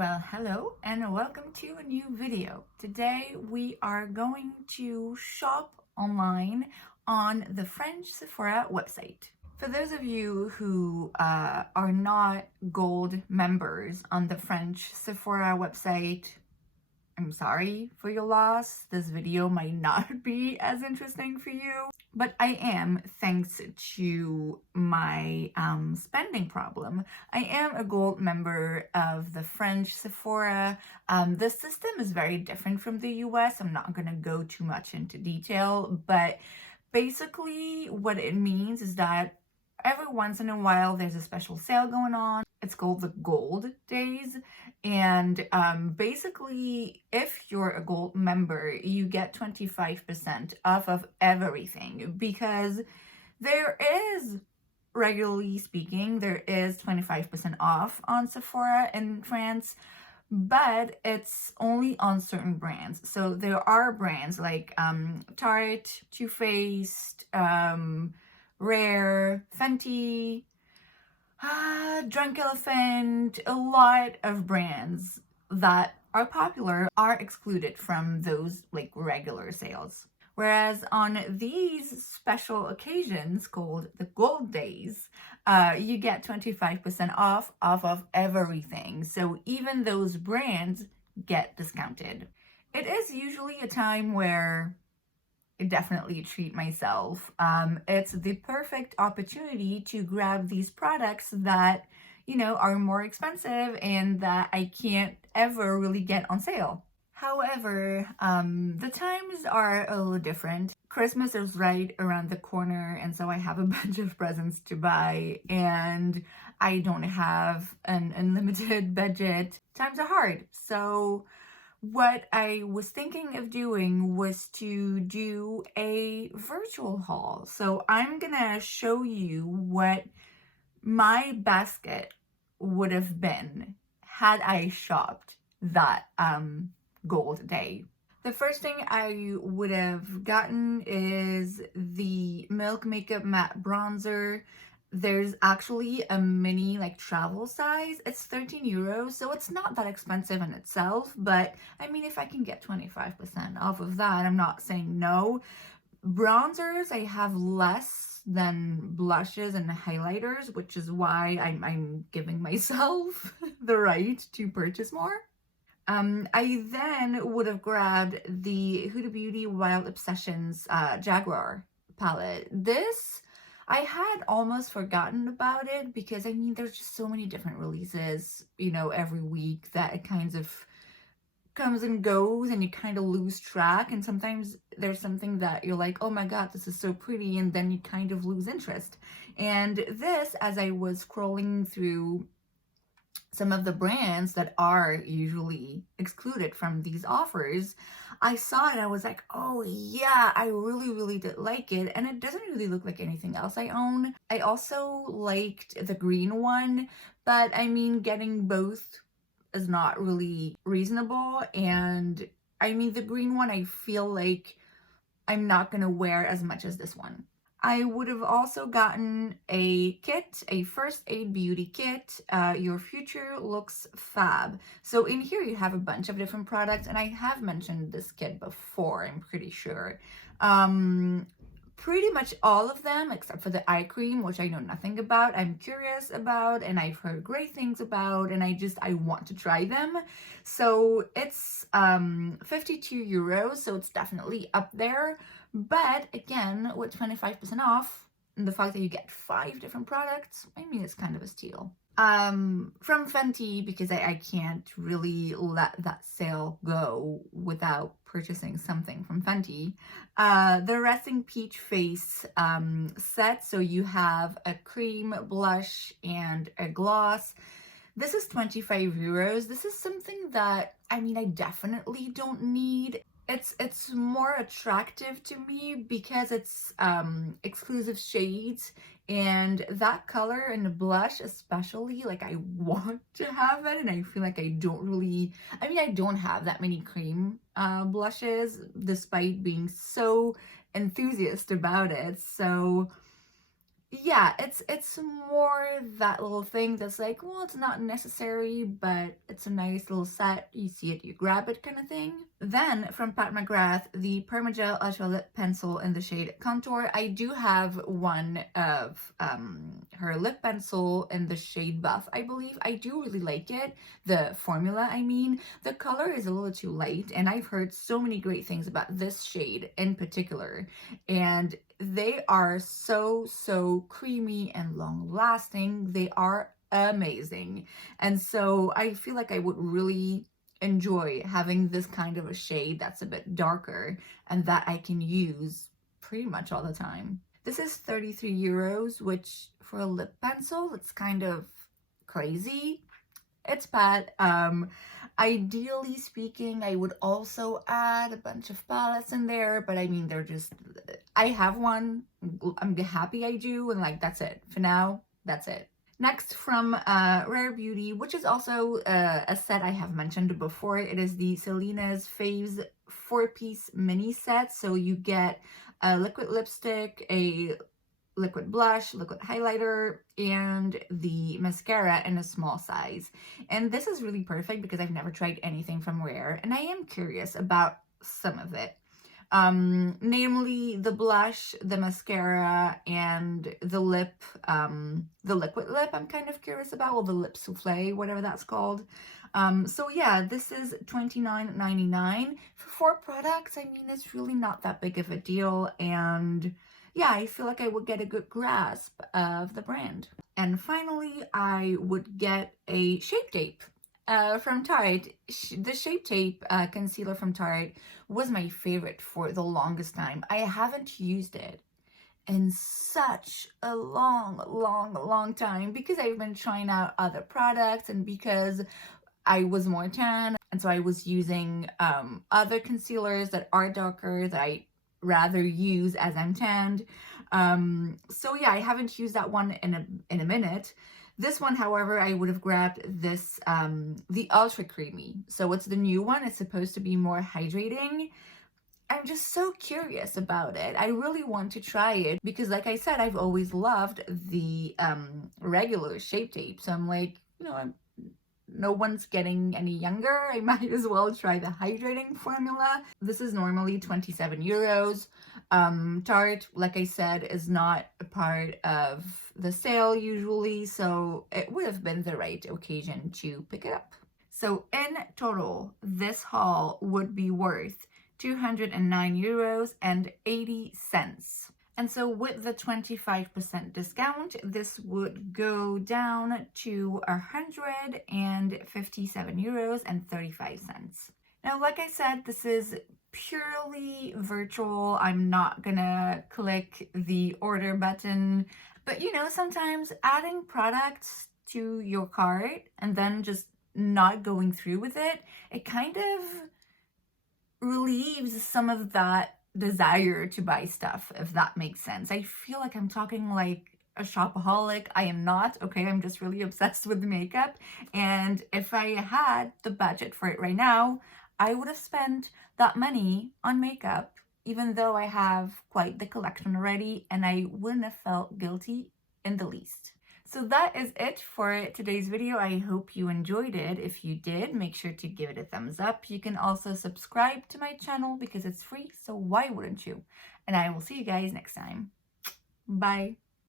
Well, hello and welcome to a new video. Today we are going to shop online on the French Sephora website. For those of you who are not gold members on the French Sephora website, I'm sorry for your loss. This video might not be as interesting for you, but I am, thanks to my spending problem, I am a gold member of the French Sephora. The system is very different from the US. I'm not gonna go too much into detail, but basically what it means is that every once in a while there's a special sale going on. It's called the Gold Days, and basically if you're a gold member you get 25% off of everything, because there is, regularly speaking, there is 25% off on Sephora in France, but it's only on certain brands. So there are brands like Tarte, Too Faced, Rare, Fenty, Drunk Elephant, a lot of brands that are popular are excluded from those like regular sales. Whereas on these special occasions called the Gold Days, you get 25% off of everything. So even those brands get discounted. It is usually a time where I definitely treat myself. It's the perfect opportunity to grab these products that, you know, are more expensive and that I can't ever really get on sale. However, the times are a little different. Christmas is right around the corner, and so I have a bunch of presents to buy, and I don't have an unlimited budget. Times are hard, so what I was thinking of doing was to do a virtual haul. So I'm gonna show you what my basket would have been had I shopped that Gold Day. The first thing I would have gotten is the Milk Makeup Matte Bronzer. There's actually a mini like travel size. It's 13 euros, so it's not that expensive in itself, but I mean, if I can get 25% off of that, I'm not saying no. Bronzers, I have less than blushes and highlighters, which is why I'm giving myself the right to purchase more. I then would have grabbed the Huda Beauty Wild Obsessions Jaguar palette. This, I had almost forgotten about it because, I mean, there's just so many different releases, you know, every week that it kind of comes and goes and you kind of lose track. And sometimes there's something that you're like, oh my God, this is so pretty. And then you kind of lose interest. And this, as I was scrolling through some of the brands that are usually excluded from these offers, I saw it and I was like, oh yeah, I really did like it, and it doesn't really look like anything else I own. I also liked the green one, but I mean, getting both is not really reasonable, and I mean, the green one I feel like I'm not gonna wear as much as this one. I would have also gotten a kit, a first aid beauty kit, Your Future Looks Fab. So in here you have a bunch of different products, and I have mentioned this kit before, I'm pretty sure. Pretty much all of them, except for the eye cream, which I know nothing about, I'm curious about, and I've heard great things about, and I want to try them. So it's 52 euros, so it's definitely up there. But again, with 25% off and the fact that you get 5 different products, I mean, it's kind of a steal. From Fenty, because I can't really let that sale go without purchasing something from Fenty. The Resting Peach Face set. So you have a cream, blush, and a gloss. This is 25 euros. This is something that, I mean, I definitely don't need. It's more attractive to me because it's exclusive shades, and that color and the blush especially, like, I want to have it, and I feel like I don't really, I mean, I don't have that many cream blushes despite being so enthusiastic about it. So yeah, it's more that little thing that's like, well, it's not necessary, but it's a nice little set. You see it, you grab it kind of thing. Then from Pat McGrath, the Permagel Ultra Lip Pencil in the shade Contour. I do have one of her lip pencil in the shade Buff, I believe. I do really like it. The formula, I mean. The color is a little too light, and I've heard so many great things about this shade in particular. And they are so creamy and long lasting. They are amazing. And so I feel like I would really enjoy having this kind of a shade that's a bit darker and that I can use pretty much all the time. This is 33 euros, which for a lip pencil, it's kind of crazy. It's Pat. Ideally speaking, I would also add a bunch of palettes in there, but I mean, they're just, I have one. I'm happy I do, and like, that's it. For now, that's it. Next from Rare Beauty, which is also a set I have mentioned before. It is the Selena's Faves 4-piece mini set. So you get a liquid lipstick, a liquid blush, liquid highlighter, and the mascara in a small size. And this is really perfect because I've never tried anything from Rare, and I am curious about some of it. Namely the blush, the mascara, and the lip, the liquid lip I'm kind of curious about, or the lip souffle, whatever that's called. So yeah, this is $29.99 for 4 products. I mean, it's really not that big of a deal, and yeah, I feel like I would get a good grasp of the brand. And finally, I would get a Shape Tape from Tarte. The Shape Tape concealer from Tarte was my favorite for the longest time. I haven't used it in such a long time because I've been trying out other products and because I was more tan, and so I was using other concealers that are darker that I rather use as I'm tanned. So yeah, I haven't used that one in a minute. This one, however, I would have grabbed this, the Ultra Creamy. So it's the new one. It's supposed to be more hydrating. I'm just so curious about it. I really want to try it because, like I said, I've always loved the regular Shape Tape. So I'm like, you know, no one's getting any younger. I might as well try the hydrating formula. This is normally 27 euros. Tarte, like I said, is not a part of the sale usually, so it would have been the right occasion to pick it up. So in total, this haul would be worth 209 euros and 80 cents. And so with the 25% discount, this would go down to 157 euros and 35 cents. Now, like I said, this is purely virtual. I'm not gonna click the order button, but you know, sometimes adding products to your cart and then just not going through with it, it kind of relieves some of that desire to buy stuff, if that makes sense. I feel like I'm talking like a shopaholic. I am not, okay? I'm just really obsessed with makeup, and if I had the budget for it right now, I would have spent that money on makeup, even though I have quite the collection already, and I wouldn't have felt guilty in the least. So that is it for today's video. I hope you enjoyed it. If you did, make sure to give it a thumbs up. You can also subscribe to my channel because it's free, so why wouldn't you? And I will see you guys next time. Bye.